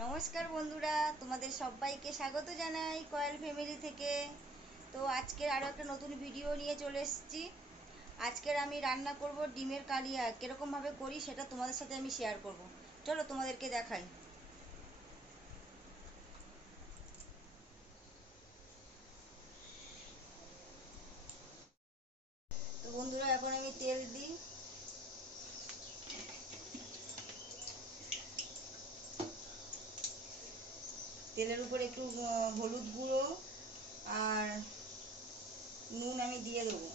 নমস্কার বন্ধুরা, তোমাদের সবাইকে স্বাগত জানাই কয়েল ফ্যামিলি থেকে। তো আজকের আরও একটা নতুন ভিডিও নিয়ে চলে এসেছি। আজকের আমি রান্না করব ডিমের কালিয়া। কীরকমভাবে করি সেটা তোমাদের সাথে আমি শেয়ার করব। চলো তোমাদেরকে দেখাই। তো বন্ধুরা, এখন আমি তেল দিই। তেলের উপর একটু হলুদ গুঁড়ো আর নুন আমি দিয়ে দেবো।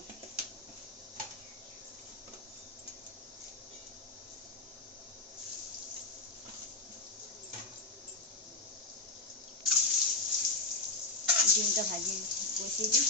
ডিমটা বসিয়ে দিই।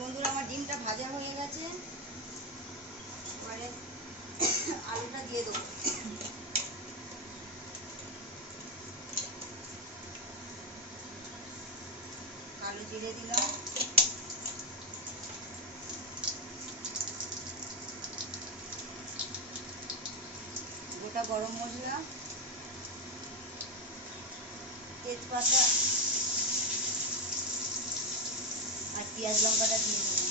বন্ধুরা, আমার ডিমটা ভাজা হয়ে গেছে। এবারে আলুটা দিয়ে দেবো। কালো জিরে দিলাম, গোটা গরম মশলা, তেজপাতা আর পেঁয়াজ লঙ্কাটা দিয়ে দেবো।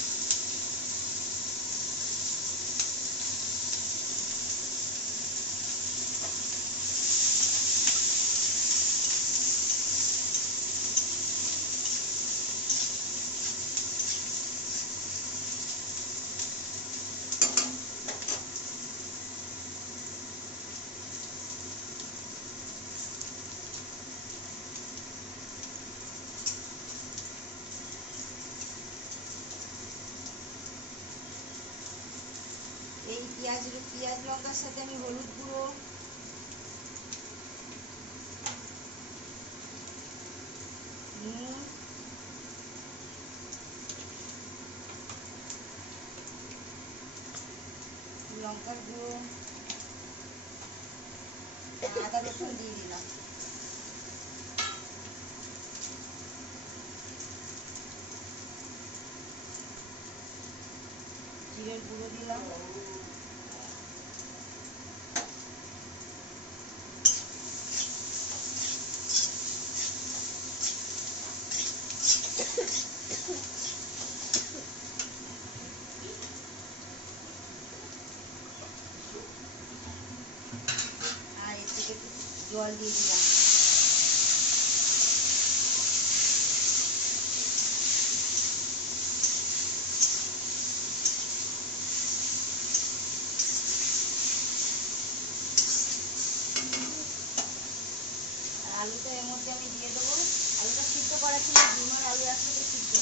এই পেঁয়াজ লঙ্কার সাথে আমি হলুদ গুঁড়ো, নুন, লঙ্কার গুঁড়ো, আদা রসুন দিয়ে দিলাম। জিরের গুঁড়ো দিলাম। আর এর থেকে একটু জল দিয়ে দিলাম। আর আলুটা এর মধ্যে আমি দিয়ে দেবো। আলুটা সিদ্ধ করা ছিল, ডিম আর আলু একসাথে সিদ্ধ।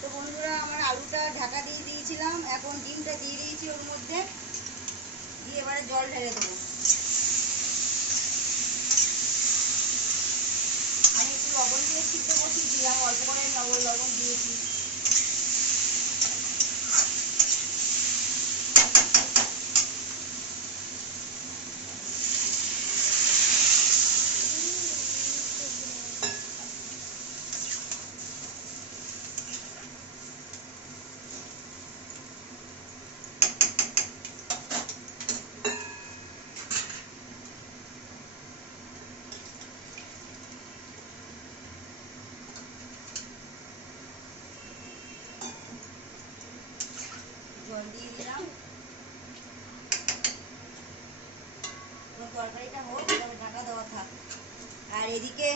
তো বন্ধুরা, আমার আলুটা ঢাকা দিয়ে দিয়েছিলাম, এখন ডিমটা দিয়ে দিয়েছি ওর মধ্যে, দিয়ে এবারে জল ঢেলে দেবো। আমি একটু লবণ দিয়ে সিদ্ধ বসিয়েছিলাম, অল্প করে লবণ দিয়েছি। জল দিয়ে দিলাম। তরকারিটা হোক, তবে ঢাকা দেওয়া থাক। আর এদিকে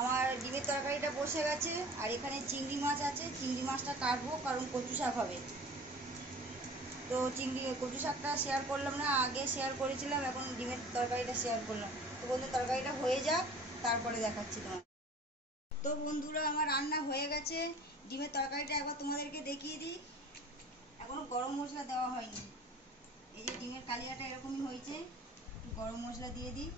আমার ডিমের তরকারিটা বসে গেছে। আর এখানে চিংড়ি মাছ আছে, চিংড়ি মাছটা কাটবো কারণ কচু শাক হবে। তো কচু শাকটা শেয়ার করলাম না, আগে শেয়ার করেছিলাম, এখন ডিমের তরকারিটা শেয়ার করলাম। তো বন্ধু তরকারিটা হয়ে যাক, তারপরে দেখাচ্ছি তোমার। তো বন্ধুরা আমার রান্না হয়ে গেছে। ডিমের তরকারিটা একবার তোমাদেরকে দেখিয়ে দিই। এখনো গরম মশলা দেওয়া হয়নি। এই যে ডিমের কালিয়াটা এরকমই হয়েছে। গরম মশলা দিয়ে দিই।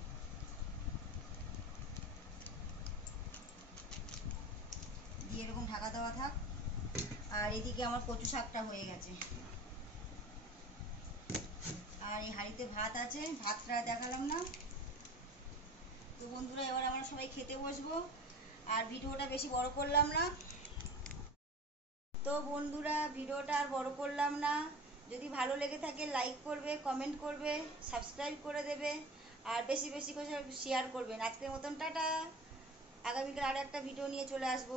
দিয়ে এরকম ঢাকা দেওয়া থাক। আর এদিকে আমার কচু শাকটা হয়ে গেছে। আর এই হাঁড়িতে ভাত আছে, ভাতটা দেখালাম না। তো বন্ধুরা এবার আমরা সবাই খেতে বসবো। আর ভিডিওটা বেশি বড় করলাম না। তো বন্ধুরা ভিডিওটা আর বড় করলাম না। যদি ভালো লেগে থাকে লাইক করবে, কমেন্ট করবে, সাবস্ক্রাইব করে দেবে। আর বেশি বেশি করে শেয়ার করবেন। আজকের মতন টাটা। আগামীকাল আরও একটা ভিডিও নিয়ে চলে আসবো।